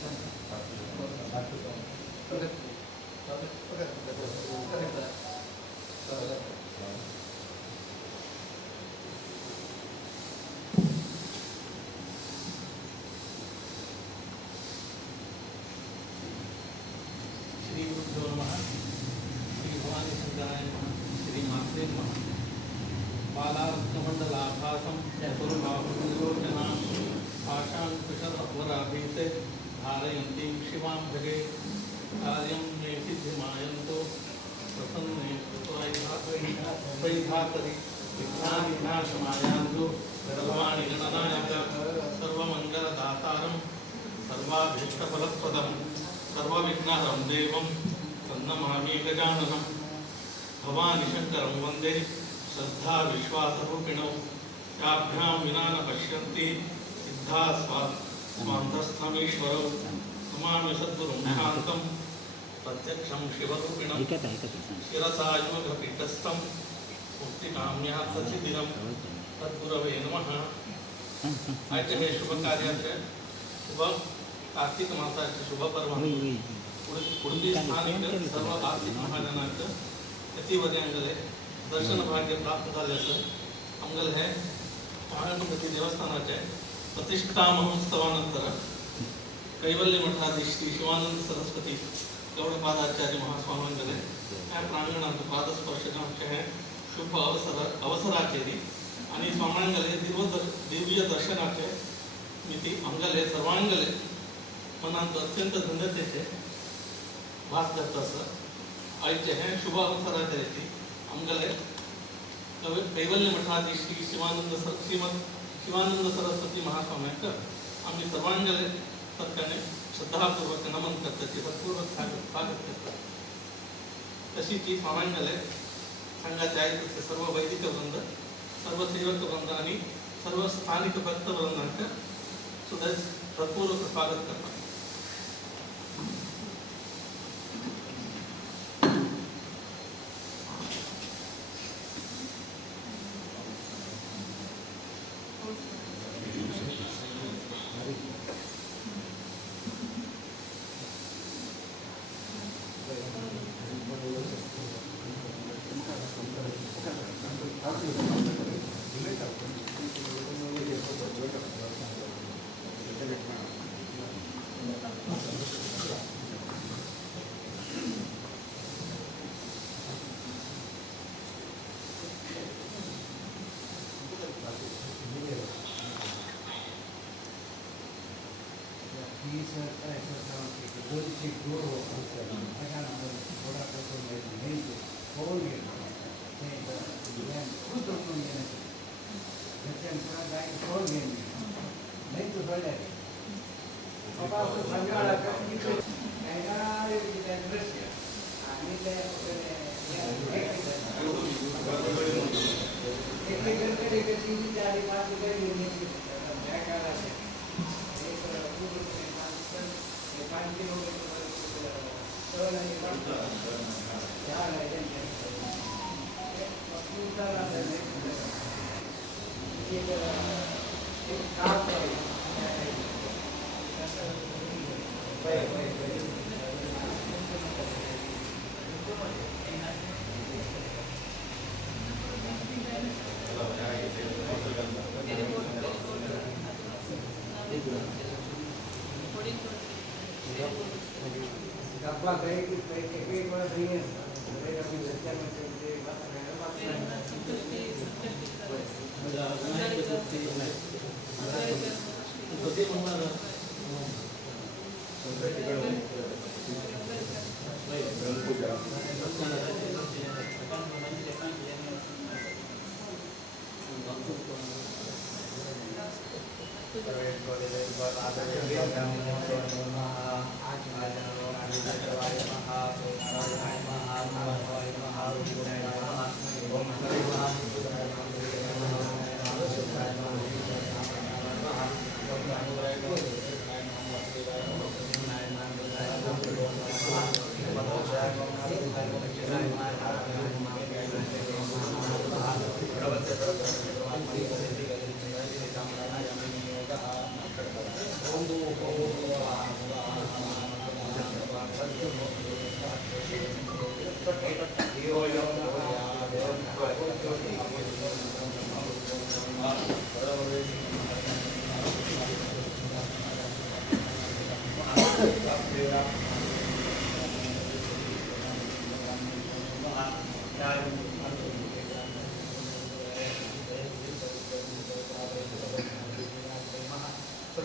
श्री गुरुभ्यो नमः। श्री भवानी शंकराय नमः। श्री मात्रे नमः। बालारत्नमण्डलाभासं चतुर्बाहुलोचनां पाशाङ्कुशधवराभीते धारयन्तीं शिवां भजे। कार्यं मे सिद्धिमायन्तो प्रसन्ने वैधातरि विघ्नाविनाशमायान्तो सर्वाणि गणनायक सर्वमङ्गलदातारं सर्वाभीष्टफलप्रदं सर्वविघ्नहरं देवं तन्नमामि गजाननं। भवानी शंकरं वन्दे श्रद्धा विश्वासरूपिणौ याभ्यां विना न पश्यन्ति सिद्धा स्वान्तस्थमीश्वरौ नमामि सद्गुरुं शान्तं प्रत्यक्षं शिवरूपिणं शिरसा योगपीठस्थं मुक्तिकाम्यार्थसिद्धिदं तद्गुरवे नमः। आज हे शुभ कार्याचे शुभ कार्तिक मासाचे शुभ पर्व कुडली स्थानिक सर्व आर्थिक महाजनांचं यतिवदे अंगले दर्शन भाग्य प्राप्त झाल्याचं अंगल हे महागणपती देवस्थानाचे प्रतिष्ठा महोत्सवानंतर कैवल्य मठाधीश श्री शिवानंद सरस्वती गौडपादाचार्य महास्वामांगले या प्रांगणात पादस्पर्शनाचे हे शुभ अवसराचेरी आणि स्वामांगले दिव्य दर्शनाचे मिती अंगले सर्वांगले मनात अत्यंत धन्यतेचे भास करत असं आईचे हे शुभ अवसराचे अंगले कैवल्य मठाधीश श्री शिवानंद सरस्वती महास्वाम्यांक आम्ही सर्वांगले सत्याने श्रद्धापूर्वक नमन करतात सत्पूर्वक स्वागत करतात। तशीच ही स्वामांगले संघाचे आयुक्त सर्व वैदिक वृंद सर्व सेवक वृंद आणि सर्व स्थानिक भक्त वृंदांक सुद्धा सत्पूर्वक स्वागत करतात।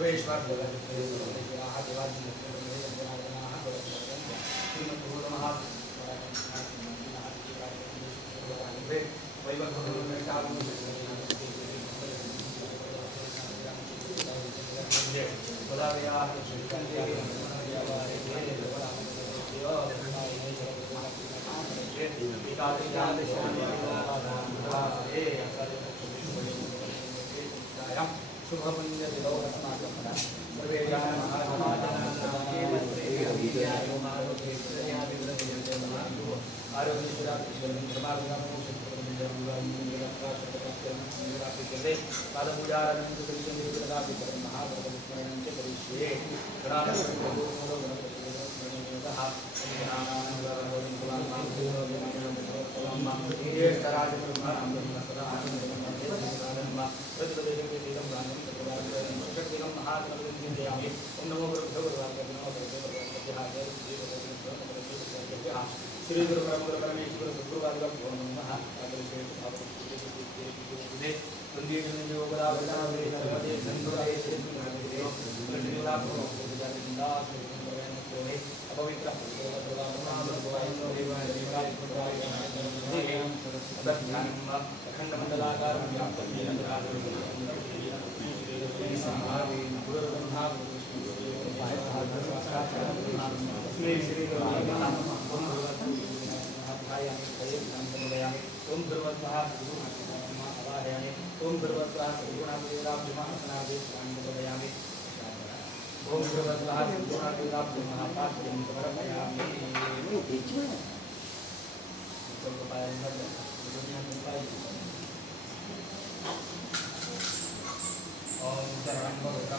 सर्वेश्वर जगद्देवाः देवादिदेवताः श्री गुरु परमेश्वर सद्गुरुवादिका नमः ओम भगवत्ः ओम भगवत्ः सद्गुणादेवाभ्यमासनादे समर्पयामि ओम भगवत्ः सद्गुणादेवाभ्यमापाद्यं समर्पयामि ओम शरणं भगवतं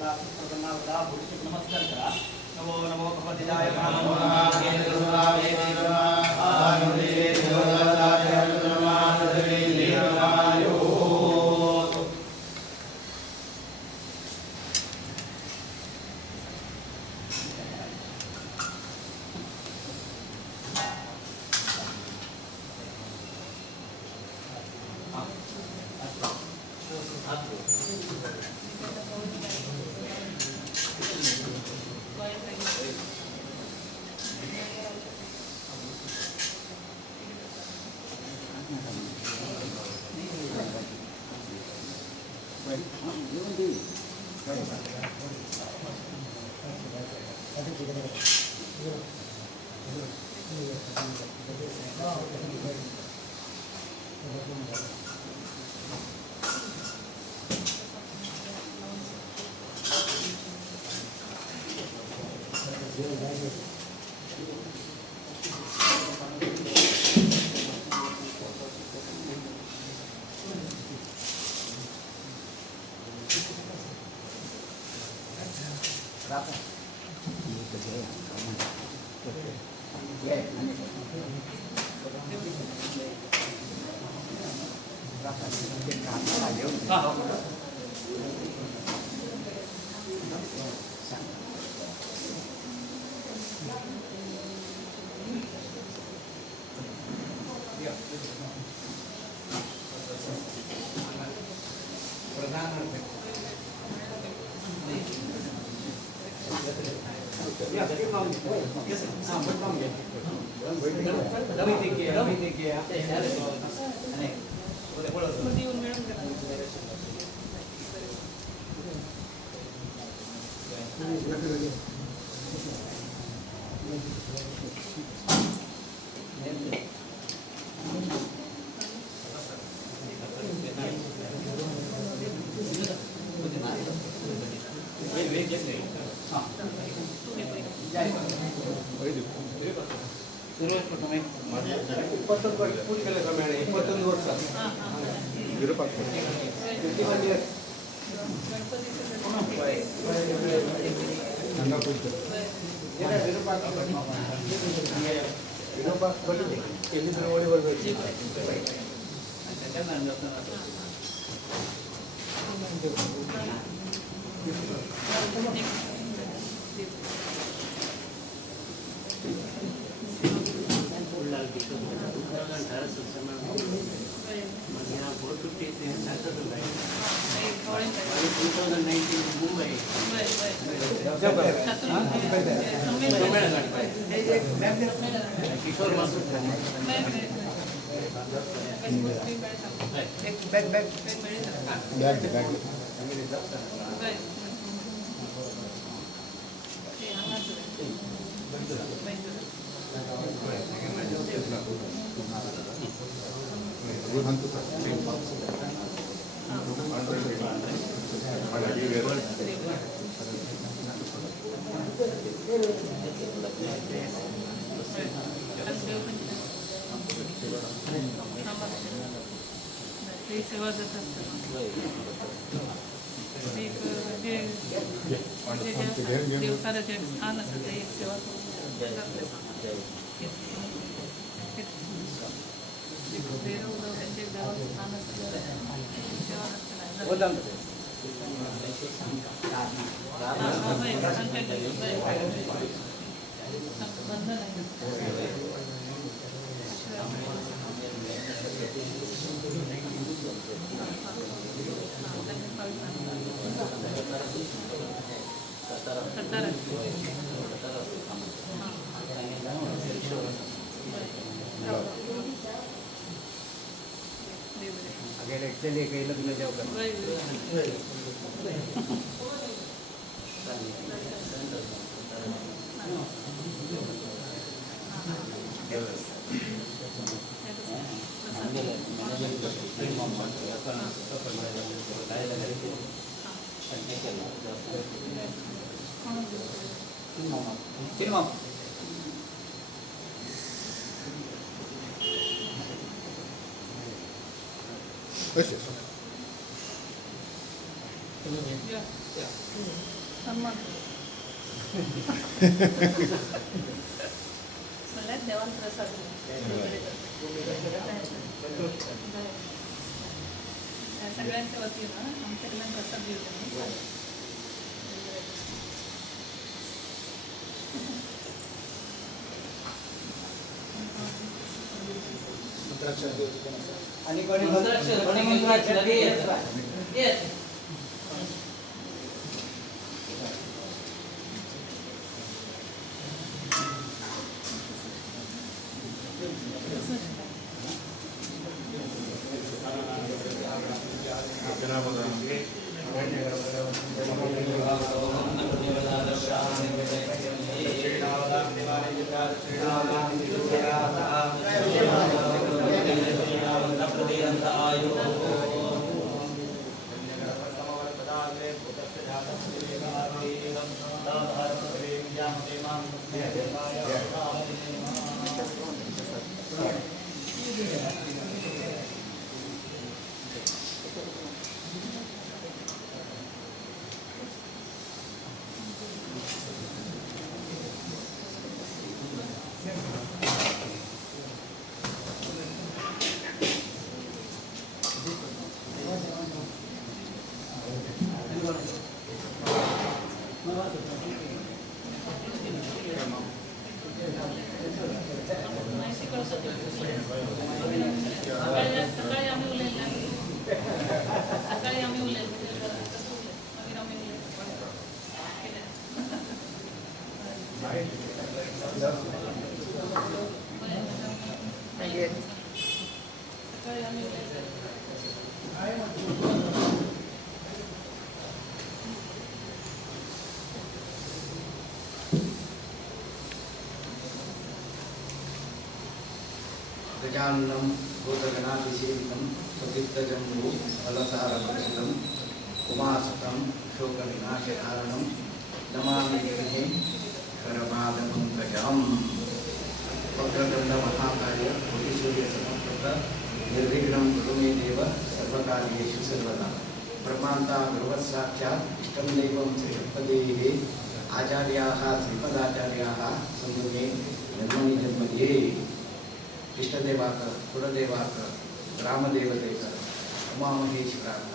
नमस्कार करा नमो नमो भगवते जाय नमो नमः केन्द्रवाले देवः आनुले देवदाय नमः देवायो दिवसाला जे स्थान असतं ते एक सेवा त्यांचे देवस्थान असतं चलिए कहीं लग ले जाओ सिनेमा Yes, yes. या. या. सन्मान मला देवान प्रसाद सगळ्यांच्या वतीनं आमच्याकडे प्रसाद देऊ त्यांनी. आणि कोणी मंत्राक्षर सकाळी आम्ही उलेला गजाननं भूतगणाभिषेकं प्रसिद्धजम्बू फलसारभक्षितं उमासुतं शोकविनाशकारणं नमामि विष्णुं करपादपङ्कजम् वक्रतुण्डमहाकाय कोटिसूर्यसमप्रभ निर्विघ्नं कुरु मे देव सर्वकार्येषु सर्वदा ब्रह्मान्ता गुरुवत्साक्षात् इष्टं दैवं श्रीहत्पदेः आचार्याः श्रीपदाचार्याः सन्तु मे जन्मनि जन्मये इष्टदेवाक कुलदेवाक ग्रामदेवतेक उमामहेश्वराक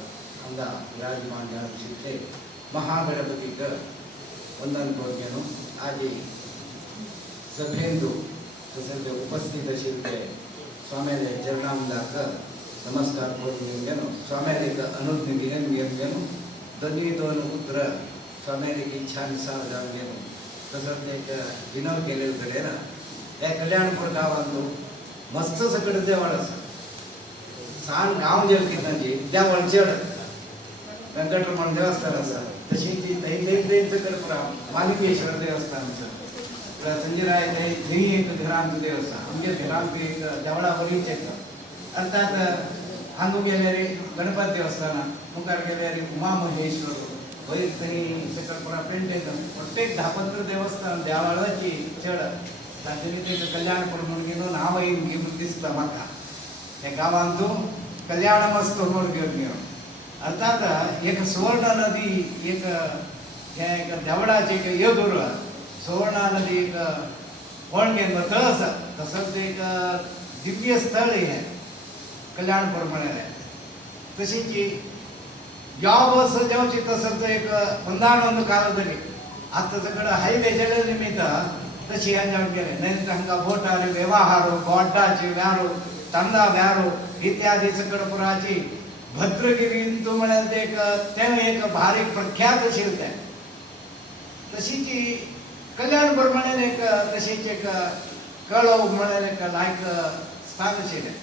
अंदा विराजमान सिद्धे महागणपतिक वंदन कोर्गेनु आजी सभेंदु तसेच उपस्थित शिल्पे स्वामीले चरणांदाक नमस्कार कोर्गेनु स्वामीले अनुज्ञेन नियमगेनु दोन्ही दोन पुत्र स्वामीले इच्छानुसार जाणगेनु तसंच एक विनव केलेलं कडे ना या कल्याणपूर गावांतू मस्त सकट देवाळ आसा सान गांव जे कितनाची त्या वळचेड वेंकटरमण देवस्थान आसा तशी ती थंय सकट मालिकेश्वर देवस्थान आसा संजयराय थंय एक घरांत देव आसा आमगे घरांत एक देवळा वरीच एक अर्थात हांगा गेल्यार गणपती देवस्थान मुखार गेल्यार उमा महेश्वर वयर थंय सकट पेंटेड प्रत्येक 10-15 देवस्थान देवाळाची चड तातूंत एक कल्याणपूर म्हणून गेलो नांव घेवन दिसता म्हाका त्या गांवांतू कल्याणमस्त म्हूण घेवन गेलो अर्थात एक सुवर्ण नदी एक हे एक देवळाचे एक येदूर सुवर्ण नदी एक वळगेन तळ आसा तसोच एक दिव्य स्थळ हे कल्याणपूर म्हळ्यार तशीच ಯಾವ ಬಸ್ जावची तसंच एक ಒಂದಾನೊಂದು ಕಾಲದಲ್ಲಿ आता सगळं हायवेच्या निमित्त तशी अंजाम केले नाही हांगा बोटार व्यवहार गोड्डाचे व्यारो तांदा व्यारो इत्यादी सकळपुराची भद्रगिरीन तू म्हणाल ते एक भारी प्रख्यात शिरते तशीच कल्याणपूर म्हणाल एक तशीच एक कळव म्हणाल एक लायक स्थान शिरे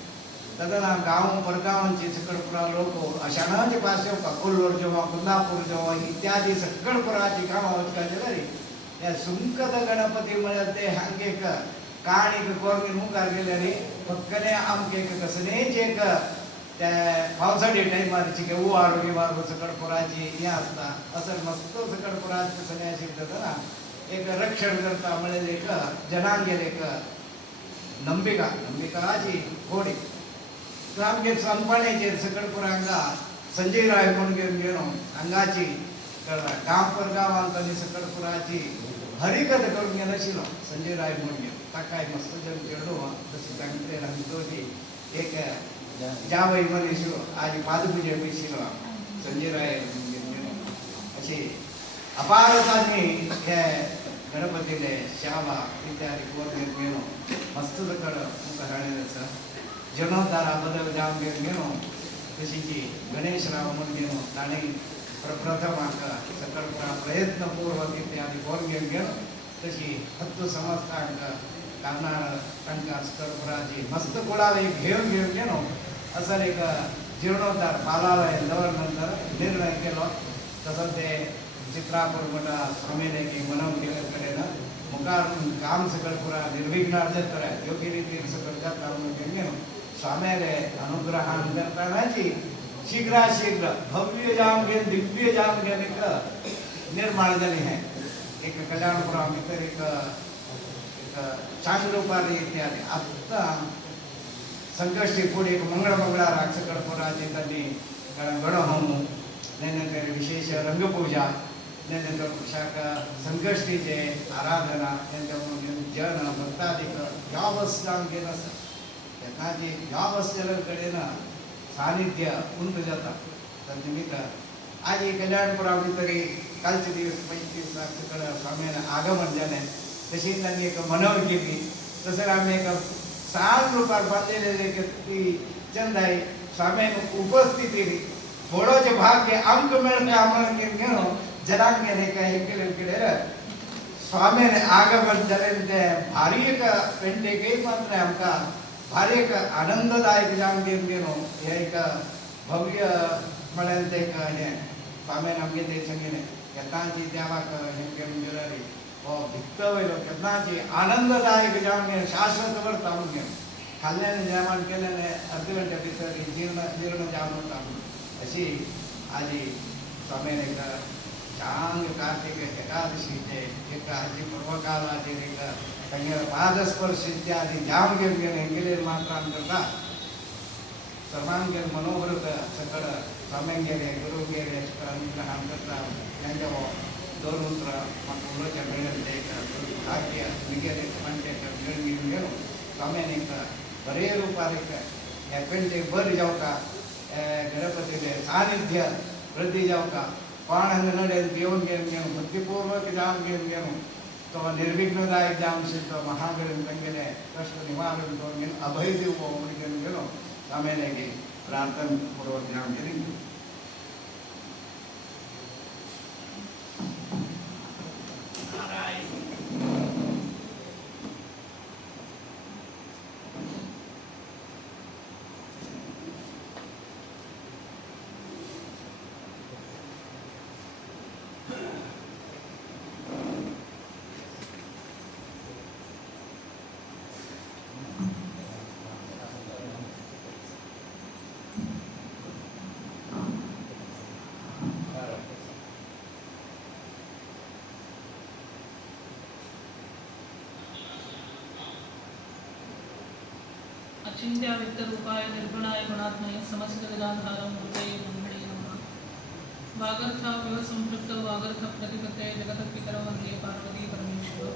तदना गांव परगावांची सकळपुरा लोक अशानाचे पास कोल्लोर जेव्हा कुंदापूर जेव्हा इत्यादी सकळपुराची कामां वचपाची जाली या सुंकद गणपती म्हळ्यार ते हांगे एक काणीक कोरगेन मुखार गेल्यार फक्कने आमके एक कसलेच एक त्या पावसाळी टायमारची के उवार बिवार सकळपुराची हे आसता असं मस्त सकळपुराची कसले आशिल्ले एक रक्षण करता म्हळ्यार एक जनांगेर एक नंबिकाची घोडी आमगे चनपाणेचेर सकळपुरांगा संजय राय म्हणून घेऊन गेलो अंगाची गांव परगांवांतली सकळपुराची हरिकथ करून गेला शिलो संजय राय म्हणून गेलो ताकाय मस्त जण केलो तशी सांगते रामतोजी एक जावई मनीषो आज पादपूजे बैशिलो संजय राय म्हणून गेलो अशी अपारतांनी हे गणपतीले श्यामा इत्यादी कोण गेलो मस्त कड मुखाराणेचा जीर्णोद्धारा बदल जाम घेऊन गेलो तशी की गणेशराव म्हणून गेलो ताणे प्रथम सकळ प्रयत्नपूर्वक इत्यादी कोण घेऊन गेलो तशी हत्तू समजतांक करणार तांकां सकळपुराची मस्त कुळावे घेऊन गेलो असं एक जीर्णोद्धार पालालय नंतर निर्णय केलो तसं ते चित्रापूर मठा स्वामीने की मनवून केले ना मुखार काम सकळपुरा निर्विघ्न जाता योग्य रीतीने सकळ जाता म्हणून गेलो स्वामीले अनुग्रहान करतानाची शीघ्र भव्य जाम घेऊन दिव्य जाम घेऊन एक निर्माण झाली आहे एक कल्याणपुरा भितर एक चांगरूपारी इत्यादी आता संकष्टी पुढे एक मंगळार सकळपुराची त्यांनी गणहोम त्यानंतर विशेष रंगपूजा त्यानंतर शाखा संकष्टीचे आराधना त्यांच्याकडून जन भक्ताधिक यावस्थान केलं असतं त्याची यावस्थेकडे सानिध्य उंट जातात तर निमित्त आज कल्याणपुरा तरी कालचे दिवस 35 लाख स्वामीने आगमन झाले तशी त्यांनी एक मनव केली तसं आम्ही एक 6 रूपात बांधलेले ती चंद आहे स्वामी उपस्थिती थोडोचे भाग्य अंक मिळते आम्हाला घेणं जनांगेने काही केले स्वामीने आगमन झाले ते भारी एक पेंटे काही मात्र आमका भारी एक आनंददायक जाम घेऊन गेलो हे एक भव्य म्हणाल ते एक हे स्वामीने आमगे ते संगीने केतांची देवाक हे घेऊन गेले हो भित्त वयलो केतांची आनंददायक जाम घेऊन शाश्वत वर तामून घेऊन खाल्ल्याने जेवण केल्याने अर्ध घंटे भितर जीर्ण जाम होता अशी आज स्वामीने एक चांग कार्तिक एकादशीचे एक आजी पूर्वकालाचे एक त्यांना पादस्पर्श इत्यादी जाम घेऊन गेले मात्र करता सर्वांगे मनोहृत सकळ स्वामी गेले गुरु गेले अनुग्रहान करता त्यांच्या दोरुंत्र मग उलच्या मिळेल भाग्य निगेले म्हणजे मिळून घेऊन गेलो स्वामीने बरे रूपात या पेंटे बर जाऊ का गणपतीले सानिध्य वृद्धी जाऊ का पण हंग नडेल घेऊन घेऊन बुद्धिपूर्वक जाम घेऊन तो निर्विघ्नदायक जाम सिद्ध महागण तंगेले प्रश्न निवारण करून अभय देव म्हणून गेलो स्वामीने की प्रार्थना पूर्वक जाम घेऊन अचिंत्य वित्तरूपाय निर्गुणाय गुणात्मय समस्त गदाधारं मूर्तये ब्रह्मणे नमः वागर्थ व्यवसंपृक्त वागर्थ प्रतिपत्ते जगतपितरौ वन्दे पार्वती परमेश्वर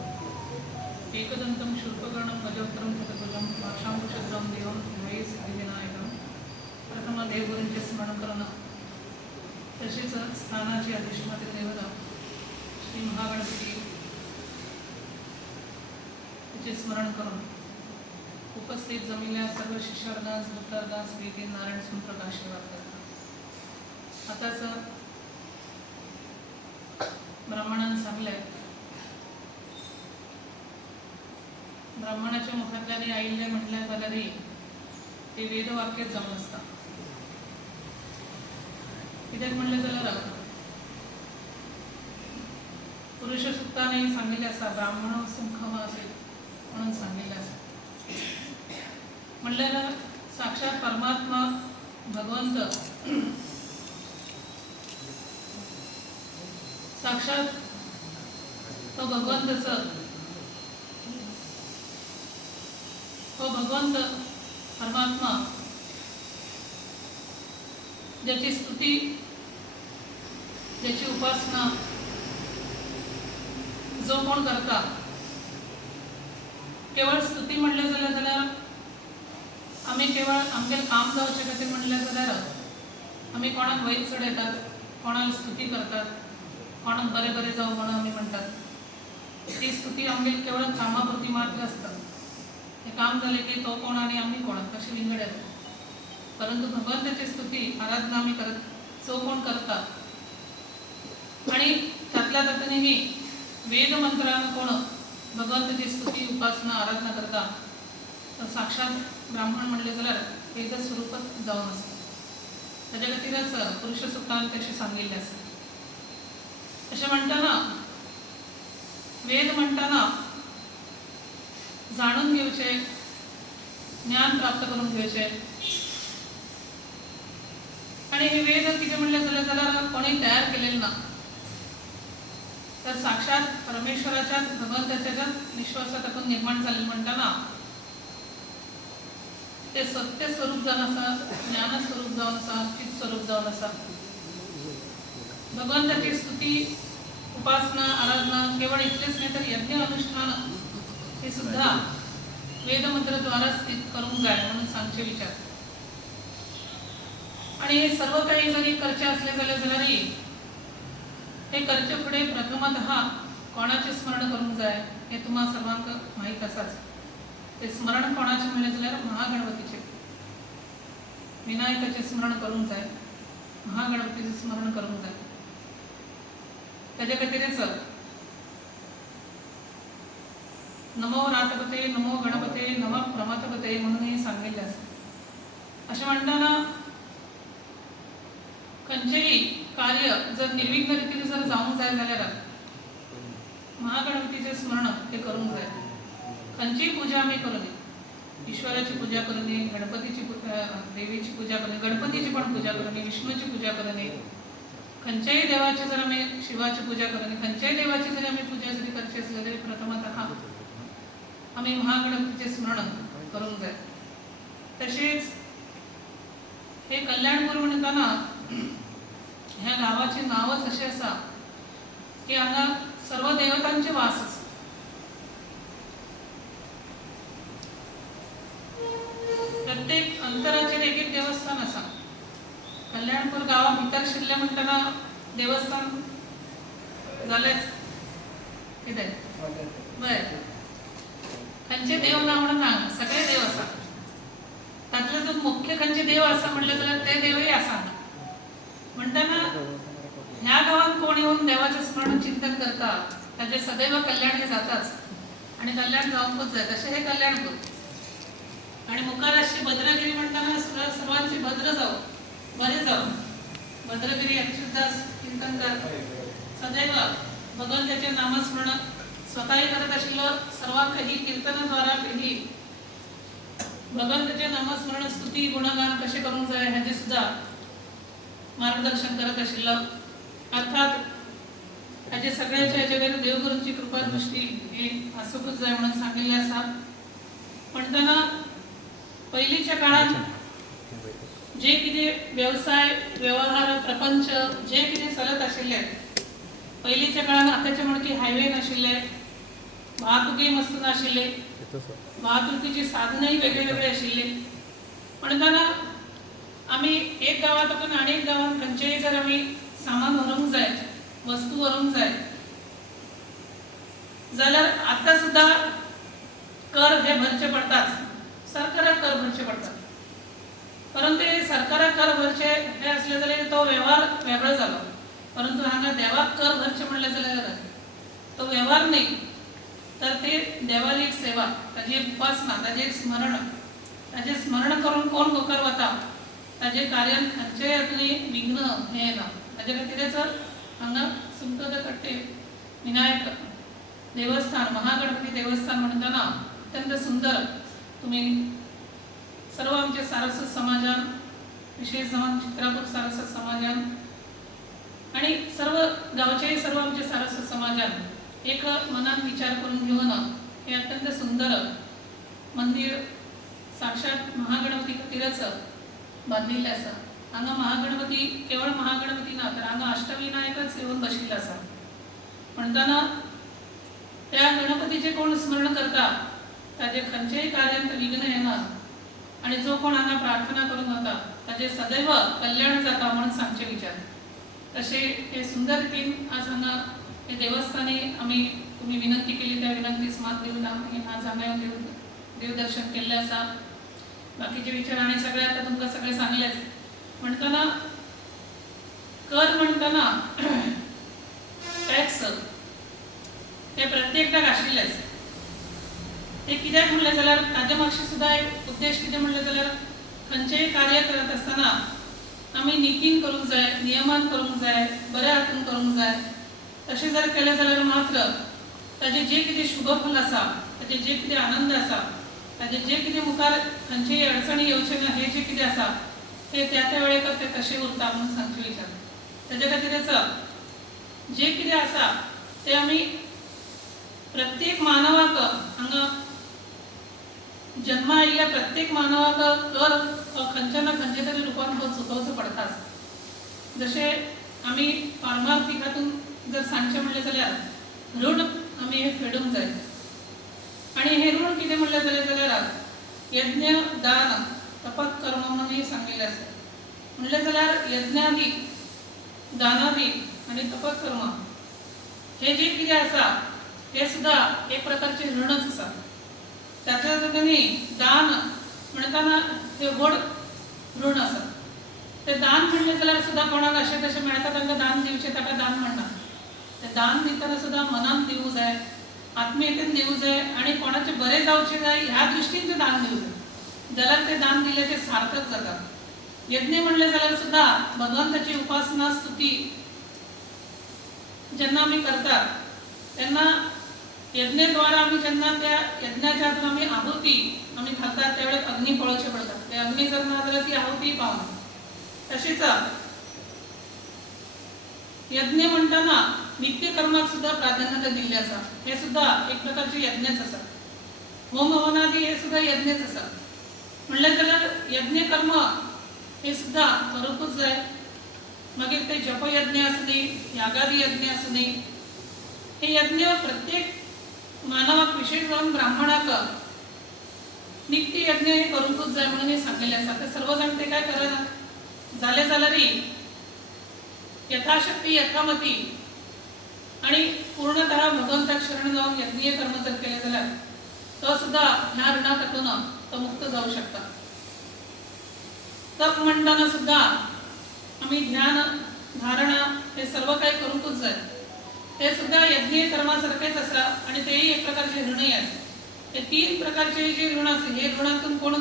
एकदन्तं शूर्पकर्णं गजवक्त्रं चतुर्भुजं पाशाङ्कुशधरं देवं वै सिद्धिविनायकं प्रथम देवगुरूंचे स्मरण करणं तसेच स्थानाची अधिष्ठात्री देवता श्री महागणपती तिचे स्मरण करून उपस्थित जमिलेल्या सर्व शिष्यार्गास भक्तार्गास वेदी नारायण सुप्रकाश आशीर्वाद करतात. आताच ब्राह्मणांनी सांगलंय ब्राह्मणाच्या मुखातल्याने आईले म्हटल्या तरी ते वेदवाक्यच जाऊन असतात. कित्याक म्हणले जाल्यार पुरुष सुक्ताने सांगितले असा ब्राह्मण सुखम असेल म्हणून सांगितले असा. म्हणल्यार साक्षात परमात्मा भगवंत साक्षात तो भगवंत परमात्मा ज्याची स्तुती, ज्याची उपासना जो कोण करता, केवळ स्तुती म्हणले जाल्यार आम्ही केवळ आमचे काम जावचे खातीर म्हणले जाल्यार आम्ही कोणाक वैत चडयतात, कोणाला स्तुती करतात, कोणाक बरे बरे जावं म्हणून आम्ही म्हणतात. ती स्तुती आमगे केवळ कामापुरती मात्र असता. हे काम झाले की तो कोण आणि आम्ही कोण कशी विंगड येतात. परंतु भगवंताची स्तुती आराधना आम्ही करत, जो कोण करता आणि त्यातल्या त्यातूनही वेद मंत्रानं कोण भगवंताची स्तुती उपासना आराधना करता तर साक्षात ब्राह्मण म्हणले जाल्यार वेद स्वरूपात जावन आसता. त्याच्या खातीरच पुरुष सुक्तान तशें सांगिल्लें आसा. अशें म्हणटाना वेद म्हणटाना जाणून घेवचे, ज्ञान प्राप्त करून घेवचे. आणि हे वेद कितें म्हणले जाल्यार कोणी तयार केलेले ना, तर साक्षात परमेश्वराच्या भगवंताच्या विश्वासात तातूंत निर्माण जाल्ले म्हणटाना ते सत्य स्वरूप जावन आसा, ज्ञान स्वरूप जावन आसा, चित स्वरूप जावन आसा. भगवंताची स्तुती उपासना आराधना केवळ इतलेच नाही तर यज्ञ अनुष्ठान हे सुद्धा वेदमंत्राद्वाराच करूंक जाय म्हणून सांगचे विचार. आणि हे सर्व काही जरी करचे असले जाल्यारही हे करचे फुडे प्रथमतः कोणाचे स्मरण करूंक जाय हे तुम्हा सर्वांक माहीत आसाच. ते स्मरण कोणाचे म्हणले जाल्यार महागणपतीचे, विनायकाचे स्मरण करूंक जाय, महागणपतीचे स्मरण करूंक जाय. त्याच्या खातीरच नमो रातपते, नमो गणपते, नमो प्रमथपते म्हणूनही सांगितले आसा. अशें म्हणटाना खंयचेय कार्य जर निर्विघ्न रीतीने जर जावंक जाय जाल्यार महागणपतीचे स्मरण ते करूंक जाय. खंयचीय पूजा आमी करूं नये, ईश्वराची पूजा करूं नये, गणपतीची देवीची पूजा करूं नये, गणपतीची पण पूजा करूं नये, विष्णूची पूजा करूं नये. खंयच्याय देवाची जर आमी शिवाची पूजा करूं नये, खंयच्याय देवाची जरी आमी पूजा जरी करची आसली तरी प्रथमतः आमी महागणपतीचे स्मरण करूंक जाय. तशेंच हे कल्याणपूर म्हणटाना ह्या गावाचे नावच अशें आसा की हांगा सर्व देवतांचे वास आसा. प्रत्येक अंतराचेर एक एक देवस्थान आसा. कल्याणपूर गावा भितर शिरले म्हणटाना देवस्थान जालेच कितें बरें. खंयचे देव ना म्हणून ना, सगळे देव आसा. तातूंत मुख्य खंयचे देव आसा म्हणले जाल्यार ते देवूय आसा. म्हणटाना ह्या गावात कोण येऊन देवाचे स्मरण चिंतन करता ताचे सदैव कल्याण हे जाताच आणि कल्याण जावंकूच जाय. तशें हे कल्याणपूर. आणि मुखार अशी भद्रगिरी म्हणटाना सर्वांची भद्र जावं, बरे जावं. भद्रगिरी अच्युतदास कीर्तनकार सदैव भगवंताचे नामस्मरण स्वतःही करत आशिल्लो. सर्वांक ही कीर्तनाद्वारा ही भगवंताचे नामस्मरण स्तुती गुणगान कशें करूंक जाय हाचे सुद्धा मार्गदर्शन करत आशिल्लो. अर्थात हाचे सगळ्याचे हाचेर देवगुरूंची कृपा दृष्टी ही आसूंकूच जाय म्हणून सांगिल्लें आसा. म्हणटना पयलींच्या काळात जे कितें व्यवसाय व्यवहार प्रपंच जे कितें चलत आशिल्ले पयलींच्या काळान आतांचे म्हणकी हायवे नाशिल्ले, वाहतुकी मस्त नाशिल्ले, वाहतुकीची साधनय वेगळे वेगळे आशिल्ले. म्हणटना आमी एक गांवांतून आनी एक गांवांत खंयचेय जर आमी सामान व्हरूंक जाय, वस्तू व्हरूंक जाय जाल्यार आतां सुद्दां कर हे भरचे पडटात. सरकाराक कर भरचे पडटात. परंतु सरकाराक कर भरचे हे असले जाल्यार तो व्यवहार वेगळो जालो. परंतु हांगा देवाक कर भरचे म्हणले जाल्यार तो व्यवहार न्ही, तर ते देवाली एक सेवा, ताजी एक उपासना, ताजें एक स्मरण. ताजें स्मरण करून कोण मुखार वता ताजे कार्यान खंयचेय हातूंत विघ्न हे येना. ताजे खातीरच हांगा सुंकद कट्टे विनायक देवस्थान, महागणपती देवस्थान म्हणटना अत्यंत सुंदर तुम्ही सर्व आमचे सारस्वत समाजान, विशेष जावन चित्रापूर सारस्वत समाजान आणि सर्व गावचे सर्व आमचे सारस्वत समाजान एक मनात विचार करून घेऊन हे अत्यंत सुंदर मंदिर साक्षात महागणपती खातीरच बांधिल्लें आसा. हांगा महागणपती केवळ महागणपती ना तर हांगा अष्टविनायकच येवन बशिल्ले आसा म्हणटना त्या गणपतीचे कोण स्मरण करता ताजे खंयचेय कार्यांत विघ्न येना आणि जो कोण हांगा प्रार्थना करून वता ताजे सदैव कल्याण जाता म्हणून सांगचे विचार तसे हे सुंदर रितीन आज हांगा हे देवस्थानी आमी तुम्ही विनंती केली त्या विनंतीस मात देऊन आमी आज हांगा येवन देवदर्शन केल्लें आसा बाकीचे विचार आणि सगळे आता तुमकां सगळे सांगलेच म्हणटना कर म्हणटना टॅक्स हे प्रत्येकटाक आशिल्लेच ते कित्याक म्हणलें जाल्यार ताजे मातशें सुद्दां एक उद्देश कितें म्हणलें जाल्यार खंयचेय कार्य करत आसतना आमी नितीन करूंक जाय नियमान करूंक जाय बऱ्या हातून करूंक जाय तशें जर केलें जाल्यार मात्र ताजे जे कितें शुभ फल आसा ताजे जे कितें आनंद आसा ताजे जे कितें मुखार खंयचेय अडचणी येवचे ना हे जे कितें आसा ते त्या त्या वेळेक ते कशें उरता म्हणून सांगचे विचार ताजे खातीरच जे कितें आसा ते आमी प्रत्येक मानवाक हांगा जन्म आयिल्ल्या प्रत्येक मानवाक कर खंयच्या ना खंयचे तरी रुपान हो चुकोवचो पडटाच जशें आमी पारमार्थीक हातून जर सांगचें म्हणलें जाल्यार ऋण आमी हे फेडूंक जाय आणि हे ऋण कितें म्हणलें जाल्यार यज्ञ दान तपत कर्म म्हणून सांगिल्लें आसा म्हणलें जाल्यार यज्ञादी दानादी आणि तपत कर्म हे जे कितें आसा हे सुद्धा एक प्रकारचे ऋणच आसा त्यातल्या तातूंनी दान म्हणटाना ते व्हड ऋण आसा ते दान म्हणलें जाल्यार सुद्दां कोणाक अशें तशें मेळटा तांकां दान दिवचें ताका दान म्हणना ते दान दितना सुद्दां मनान दिवूं जाय आत्मीयतेन दिवूं जाय आणि कोणाचें बरें जावचें जाय ह्या दृश्टीन तें दान दिवूं जाय जाल्यार तें दान दिलें तें सार्थक जाता यज्ञ म्हणलें जाल्यार सुद्दां भगवंताची उपासना स्तुती जेन्ना आमी करतात तेन्ना यज्ञद्वारा आमी जेन्ना त्या यज्ञाच्या हातून आमी आहुती आमी घालतात त्या वेळेक अग्नी पळोवचें पडटा ते अग्नी जर ना जाल्यार ती आहुती पावना तशीच यज्ञ म्हणटना नित्य कर्माक सुद्धा प्राधान्यता दिल्लें आसा हे सुद्धा एक प्रकारचे यज्ञच आसा होम हवनादी हे सुद्धा यज्ञच आसा म्हणलें जाल्यार यज्ञ कर्म हे सुद्धा करूंकूच जाय मागीर ते जपयज्ञ आसुनी यागादी यज्ञ आसुनी हे यज्ञ प्रत्येक मानवाक विशेष जावन ब्राह्मणाक नित्य यज्ञ हे करूंकूच जाय म्हणून हे सांगिल्लें आसा ते सर्व जाण ते काय करनात जालें जाल्यारय यथाशक्ती यथामती आणि पूर्णतः भगवंताक शरण जावन यज्ञीय कर्म जर केले जाल्यार तो सुद्धा ह्या ऋणातून तो मुक्त जाऊ शकता तप म्हणताना सुद्धा आम्ही ध्यान धारणा हे सर्व काही करूंकूच जाय ते सुद्धा यज्ञीय कर्मासारखेच आसा आणि तेही एक प्रकारचे ऋणही आसा हे तीन प्रकारचे जे ऋण आसा हे ऋणातून कोण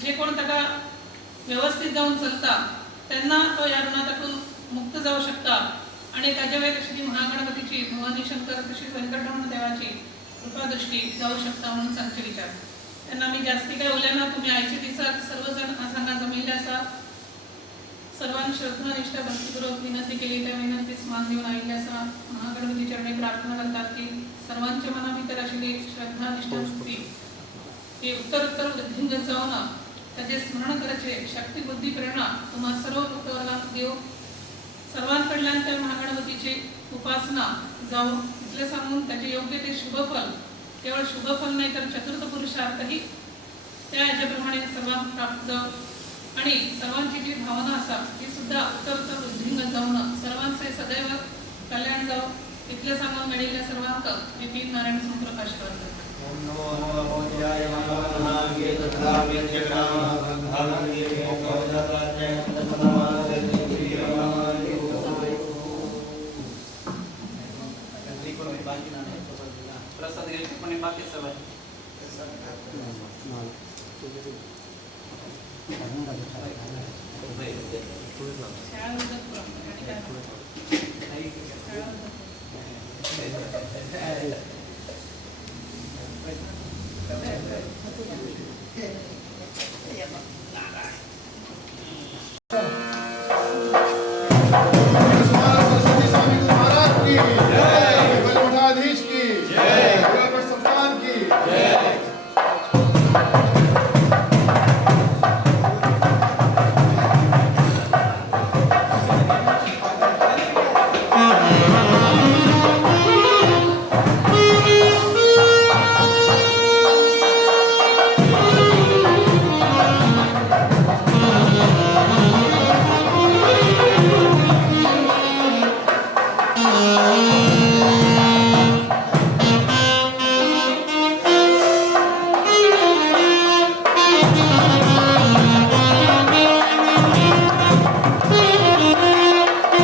जे कोण ताका व्यवस्थित जाऊन चलता त्यांना तो या ऋणातून मुक्त जाऊ शकता आणि त्याच्या वेळेस श्री महागणपतीची भवानी शंकर तशीच व्यंकटरमण देवाची कृपादृष्टी जाऊ शकता म्हणून सांगचे विचार त्यांना मी जास्ती काय उलयना तुम्ही आयचे दिसात सर्वजण आज हांगा जमिल्ले आसा सर्वांनी श्रद्धानिष्ठा भक्तीपूर्वक विनंती केली त्या विनंतीस मान देऊन आयिल्ले आसा महागणपती चरणी प्रार्थना करतात की सर्वांच्या मना भितर आशिल्ली श्रद्धा निष्ठा भक्ती ही उत्तर वृद्धिंगत जावन ताचे स्मरण करचे शक्ती बुद्धी प्रेरणा तुम्हा सर्व भक्तवर्गांक देव सर्वांकडल्यान त्या महागणपतीची उपासना जाऊ इतले सांगून त्याचे योग्य ते शुभफल केवळ शुभफल नाही तर चतुर्थ पुरुषार्थही त्या याच्याप्रमाणे सर्वांना प्राप्त जाऊ आणि सर्वांची जी भावना असा ती सुद्धा उत्तर वृद्धिंगत जाऊन सर्वांचे सदैव कल्याण जाऊ इतले सांगून मेळिल्ल्या सर्वांक विपिन नारायण सुप्रकाश करतात प्रसाद घ्यायचे पण बाकी सवय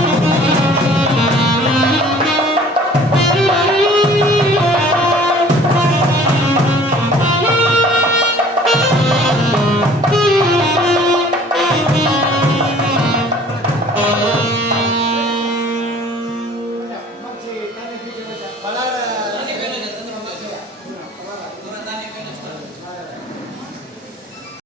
प्रभु